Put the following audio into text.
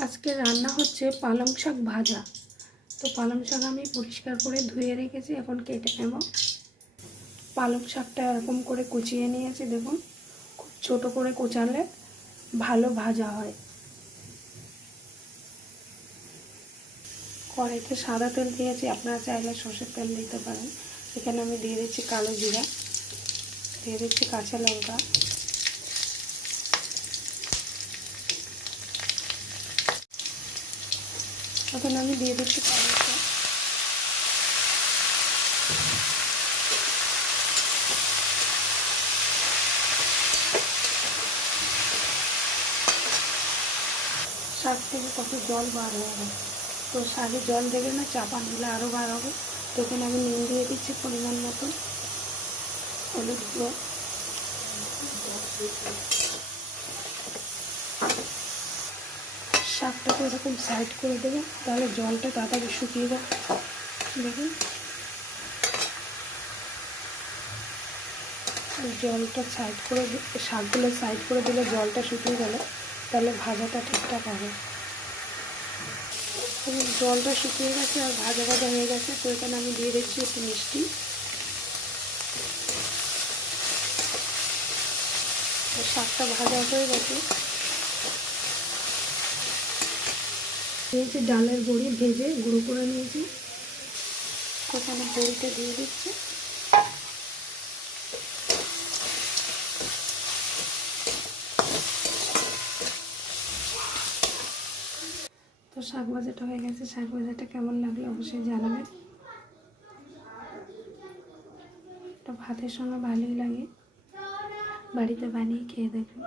আজকে রান্না হচ্ছে পালং শাক ভাজা। তো পালং শাক আমি পরিষ্কার করে ধুয়ে রেখেছি, এখন কেটে নেব। পালং শাকটা এরকম করে কুচিয়ে নিয়েছি, দেখুন। খুব ছোটো করে কোচালে ভালো ভাজা হয়। কড়াইতে সাদা তেল দিয়েছি, আপনারা চাইলে সর্ষের তেল দিতে পারেন। এখানে আমি দিয়ে দিচ্ছি কালো জিরা, দিয়ে দিচ্ছি কাঁচা লঙ্কা। এখন আমি দিয়ে দিচ্ছি টমেটো শাক থেকে কত জল বার হবে তো শাকে জল দেবে না চাপা দিলে আরও বার হবে। তো এখানে আমি নুন দিয়ে দিচ্ছি পরিমাণ মতন। হলুদ শাকটাকে এরকম সাইড করে দেবো, তাহলে জলটা তাড়াতাড়ি শুকিয়ে যাবে। দেখুন। জলটা সাইড করে শাকগুলো সাইড করে দিলে জলটা শুকিয়ে গেলে, তাহলে ভাজাটা ঠিকঠাক হবে। জলটা শুকিয়ে গেছে আর ভাজা ভাজা হয়ে গেছে, তো এখানে আমি দিয়ে দিচ্ছি একটু মিষ্টি। শাকটা ভাজা হয়ে গেছে। দিয়েছি ডালের বড়ি ভেজে গুঁড়ো করে নিয়েছি। ওখানে বড়িটা দিয়ে দিচ্ছি। তো শাক ভাজাটা হয়ে গেছে। শাক ভাজাটা কেমন লাগল অবশ্যই জানাবেন। ভাতের সঙ্গে ভালোই লাগে। বাড়িতে বানিয়ে খেয়ে দেখবেন